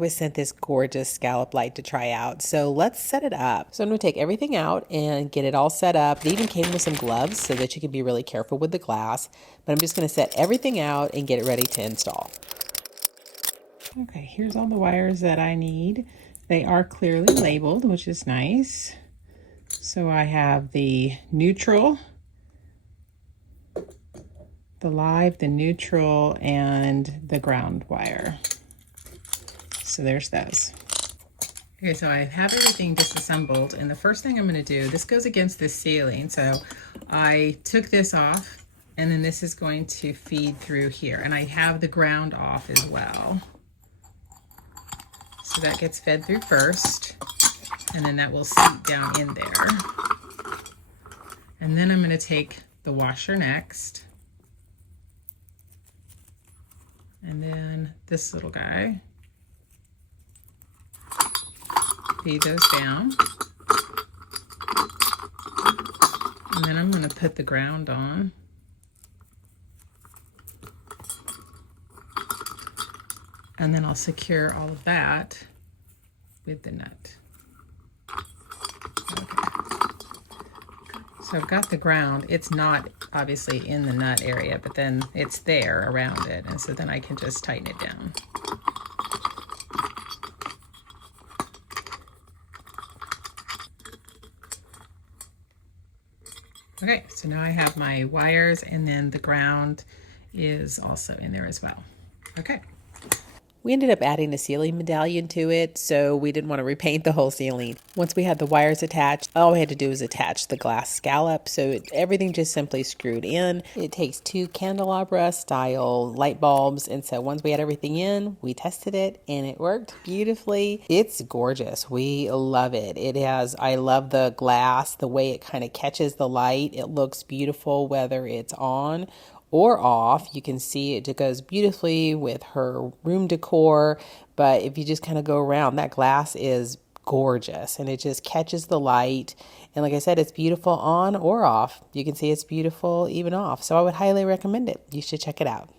Was sent this gorgeous scallop light to try out. So let's set it up. So I'm going to take everything out and get it all set up. It even came with some gloves so that you can be really careful with the glass. But I'm just going to set everything out and get it ready to install. Okay, here's all the wires that I need. They are clearly labeled, which is nice. So I have the neutral, the live, the neutral, and the ground wire. So there's those. Okay, so I have everything disassembled, and the first thing I'm going to do, this goes against this ceiling, so I took this off, and then this is going to feed through here, and I have the ground off as well. So that gets fed through first, and then that will seep down in there. And then I'm going to take the washer next, and then this little guy. Feed those down. And then I'm going to put the ground on. And then I'll secure all of that with the nut. Okay. So I've got the ground. It's not obviously in the nut area, but then it's there around it. And so then I can just tighten it down. Okay, so now I have my wires, and then the ground is also in there as well. Okay. We ended up adding a ceiling medallion to it, so we didn't want to repaint the whole ceiling. Once we had the wires attached, all we had to do was attach the glass scallop, so everything just simply screwed in. It takes 2 candelabra style light bulbs, and so once we had everything in, we tested it, and it worked beautifully. It's gorgeous. We love it. I love the glass, the way it kind of catches the light. It looks beautiful whether it's on or off. You can see it goes beautifully with her room decor, but if you just kind of go around, that glass is gorgeous and it just catches the light. And like I said, it's beautiful on or off. You can see it's beautiful even off. So I would highly recommend it. You should check it out.